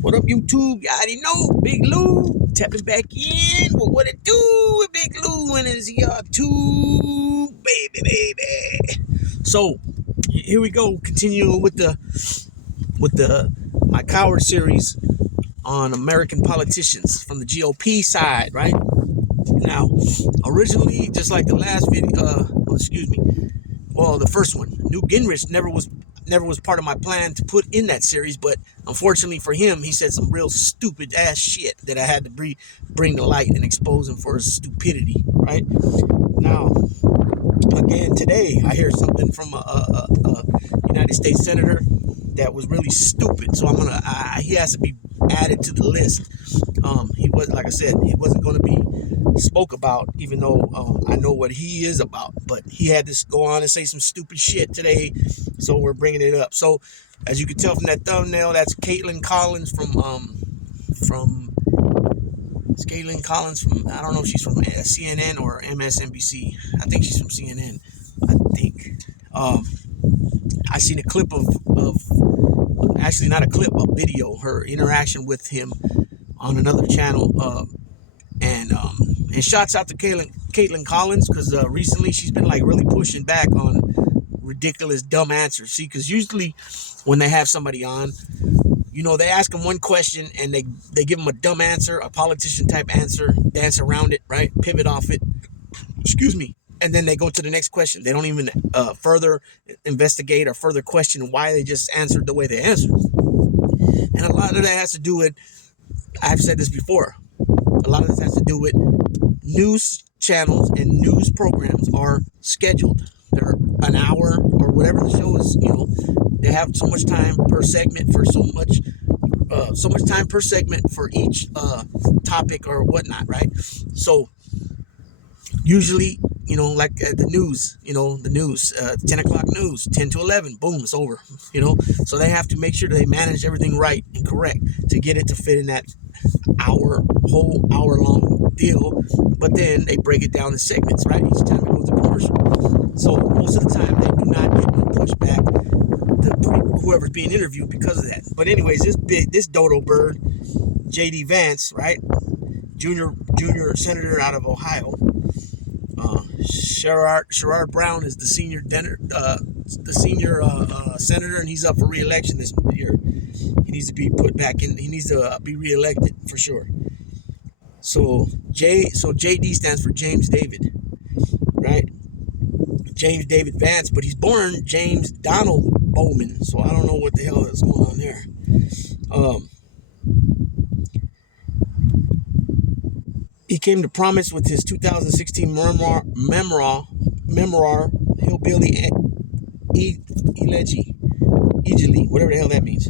What up, YouTube? You already know, Big Lou tapping back in. Well, what it do with Big Lou and his YouTube, baby. So here we go, continuing with my coward series on American politicians from the GOP side, right? Now, originally, just like the last video, the first one, Newt Gingrich never was part of my plan to put in that series, but unfortunately for him, he said some real stupid ass shit that I had to bring to light and expose him for his stupidity, right? Now, again, today, I hear something from a United States Senator that was really stupid, so he has to be added to the list. He was, like I said, he wasn't going to be spoke about, even though I know what he is about, but he had to go on and say some stupid shit today, so we're bringing it up. So as you can tell from that thumbnail, that's Caitlin Collins from I don't know if she's from CNN or MSNBC. I think she's from CNN. I think I seen a clip of actually not a clip, a video, her interaction with him on another channel, and shouts out to Caitlin Collins, because recently she's been like really pushing back on ridiculous dumb answers. See, because usually when they have somebody on, you know, they ask them one question and they give them a dumb answer, a politician type answer, dance around it, right, pivot off it, and then they go to the next question. They don't even further investigate or further question why they just answered the way they answered. And a lot of that has to do with, I've said this before, a lot of this has to do with news channels and news programs are scheduled. They're an hour or whatever the show is, you know, they have so much time per segment for so much time per segment for each topic or whatnot, right? So usually, you know, like the news, 10 o'clock news, 10 to 11, boom, it's over, you know. So they have to make sure they manage everything right and correct to get it to fit in that whole hour long deal. But then they break it down in segments, right? Each time it goes to commercial. So most of the time they do not get no pushback to whoever's being interviewed because of that. But anyways, this dodo bird, J.D. Vance, right? Junior senator out of Ohio. Sherrod Brown is the senior senator, and he's up for re-election this year. He needs to be put back in. He needs to be re-elected for sure. So JD stands for James David, right? James David Vance, but he's born James Donald Bowman. So I don't know what the hell is going on there. He came to prominence with his 2016 memoir, Hillbilly Elegy, whatever the hell that means.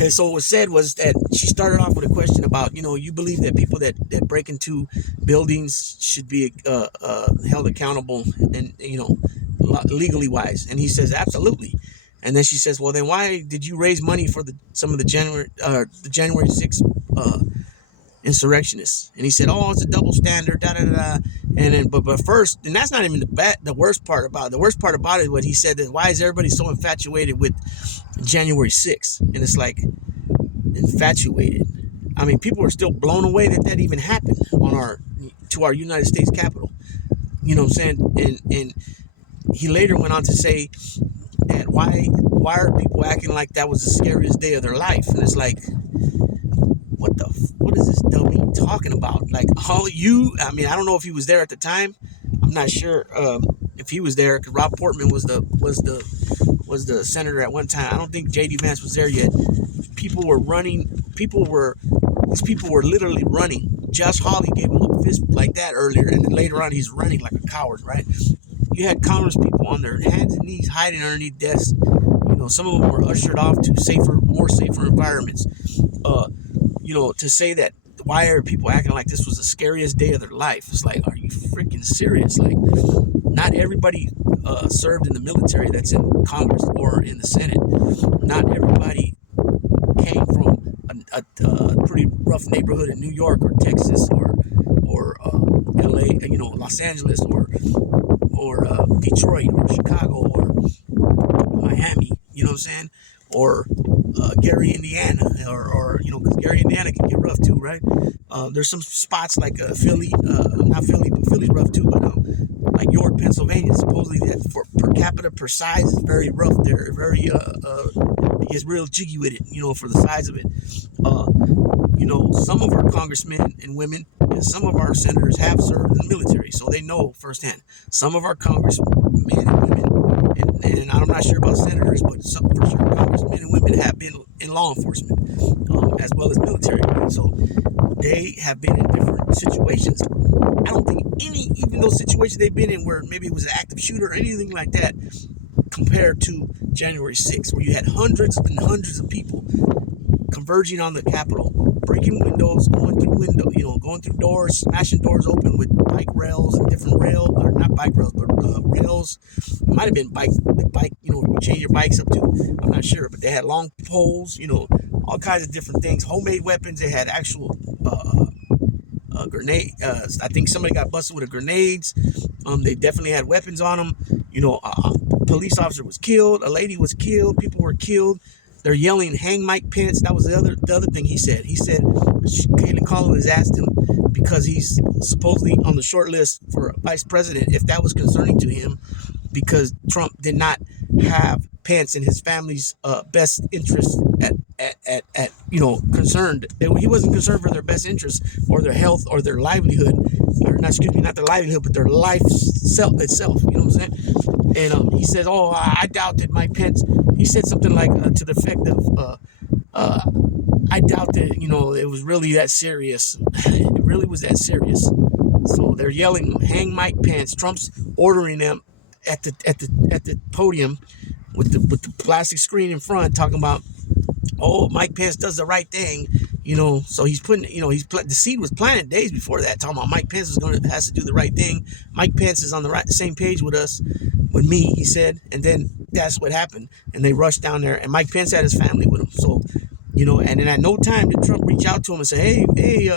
And so what was said was that she started off with a question about, you know, you believe that people that break into buildings should be held accountable and, you know, legally wise. And he says, absolutely. And then she says, well, then why did you raise money for some of the January 6th insurrectionists? And he said, oh, it's a double standard, And then, but first, and that's not even the worst part about it. The worst part about it is what he said, that why is everybody so infatuated with January 6th? And it's like, infatuated. I mean, people are still blown away that even happened to our United States Capitol. You know what I'm saying? And he later went on to say that why are people acting like that was the scariest day of their life? And it's like, what is this dummy talking about? Like, I don't know if he was there at the time. I'm not sure if he was there, because Rob Portman was the senator at one time. I don't think J.D. Vance was there yet. People were running. These people were literally running. Josh Hawley gave him a fist like that earlier, and then later on he's running like a coward, right? You had Congress people on their hands and knees hiding underneath desks. You know, some of them were ushered off to more safer environments. You know, to say that, why are people acting like this was the scariest day of their life? It's like, are you freaking serious? Like, not everybody served in the military that's in Congress or in the Senate. Not everybody came from a pretty rough neighborhood in New York or Texas or LA, you know, Los Angeles or Detroit or Chicago or Miami, you know what I'm saying? Or Gary, Indiana, or because Gary, Indiana can get rough too, right? There's some spots like Philly, not Philly, but Philly's rough too. But like York, Pennsylvania, supposedly that for per capita per size is very rough. They're very it gets real jiggy with it, for the size of it. Some of our congressmen and women and some of our senators have served in the military, so they know firsthand. Some of our congressmen and women, and I'm not sure about senators, but some for sure congressmen and women have been in law enforcement, as well as military. So they have been in different situations. I don't think even those situations they've been in where maybe it was an active shooter or anything like that, compared to January 6th, where you had hundreds and hundreds of people converging on the Capitol, breaking windows, going through doors, smashing doors open with bike rails and different or not bike rails, but rails. It might have been the bike, you change your bikes up to. I'm not sure, but they had long poles, all kinds of different things, homemade weapons. They had actual grenade. I think somebody got busted with grenades. They definitely had weapons on them. A police officer was killed. A lady was killed. People were killed. They're yelling, "Hang Mike Pence." That was the other thing he said. He said Caitlin Collins asked him, because he's supposedly on the short list for vice president, if that was concerning to him, because Trump did not have Pence and his family's best interest at concerned. He wasn't concerned for their best interest or their health or their livelihood, or not their livelihood, but their life itself. You know what I'm saying? And he says, "Oh, I doubt that Mike Pence." He said something like to the effect of, "I doubt that it was really that serious." It really was that serious. So they're yelling, "Hang Mike Pence." Trump's ordering them at the podium with the plastic screen in front, talking about, "Oh, Mike Pence does the right thing." So he's putting, the seed was planted days before that, talking about Mike Pence has to do the right thing. Mike Pence is on the same page with us, with me, he said, and then that's what happened. And they rushed down there, and Mike Pence had his family with him. So, and then at no time did Trump reach out to him and say, "Hey,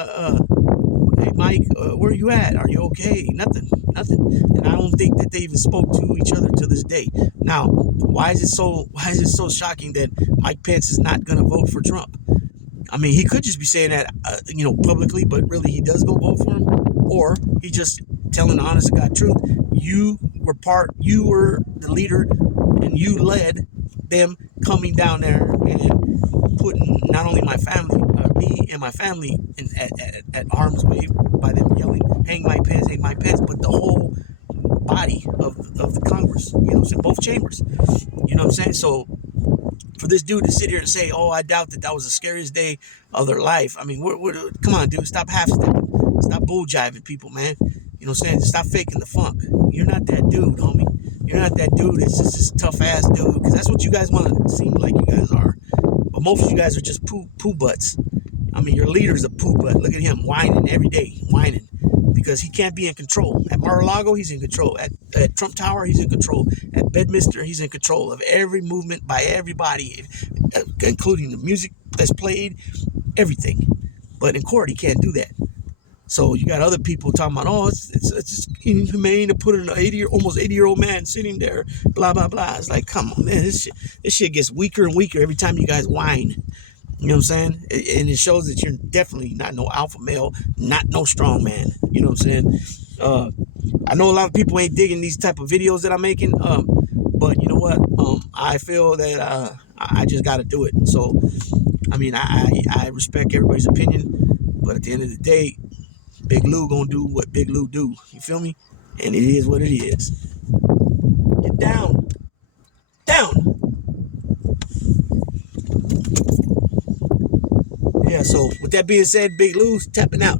Mike, where are you at? Are you okay?" Nothing. And I don't think that they even spoke to each other to this day. Now, why is it so shocking that Mike Pence is not going to vote for Trump? I mean, he could just be saying that, publicly, but really he does go vote for him, or he just telling the honest to God truth. You were the leader, and you led them coming down there and putting not only me and my family at harm's way by them yelling, "Hang Mike Pence, hang Mike Pence," but the whole body of the Congress, both chambers, you know what I'm saying? So for this dude to sit here and say, "Oh, I doubt that was the scariest day of their life." I mean, come on, dude, stop half-stepping, stop bull jiving people, man. You know what I'm saying? Stop faking the funk. You're not that dude, homie. You're not that dude. It's just this tough ass dude, because that's what you guys want to seem like you guys are. But most of you guys are just poo butts. I mean, your leader's a poo butt. Look at him whining every day, whining, because he can't be in control. At Mar-a-Lago, he's in control. At Trump Tower, he's in control. At Bedminster, he's in control of every movement by everybody, including the music that's played, everything. But in court, he can't do that. So you got other people talking about, "Oh, it's just inhumane to put an almost 80-year-old man sitting there, blah blah blah." It's like, come on, man, this shit gets weaker and weaker every time you guys whine. You know what I'm saying? And it shows that you're definitely not no alpha male, not no strong man. You know what I'm saying? I know a lot of people ain't digging these type of videos that I'm making, but you know what? I feel that I just got to do it. So, I mean, I respect everybody's opinion, but at the end of the day, Big Lou gonna do what Big Lou do. You feel me? And it is what it is. Get down. Down. Yeah, so with that being said, Big Lou's tapping out.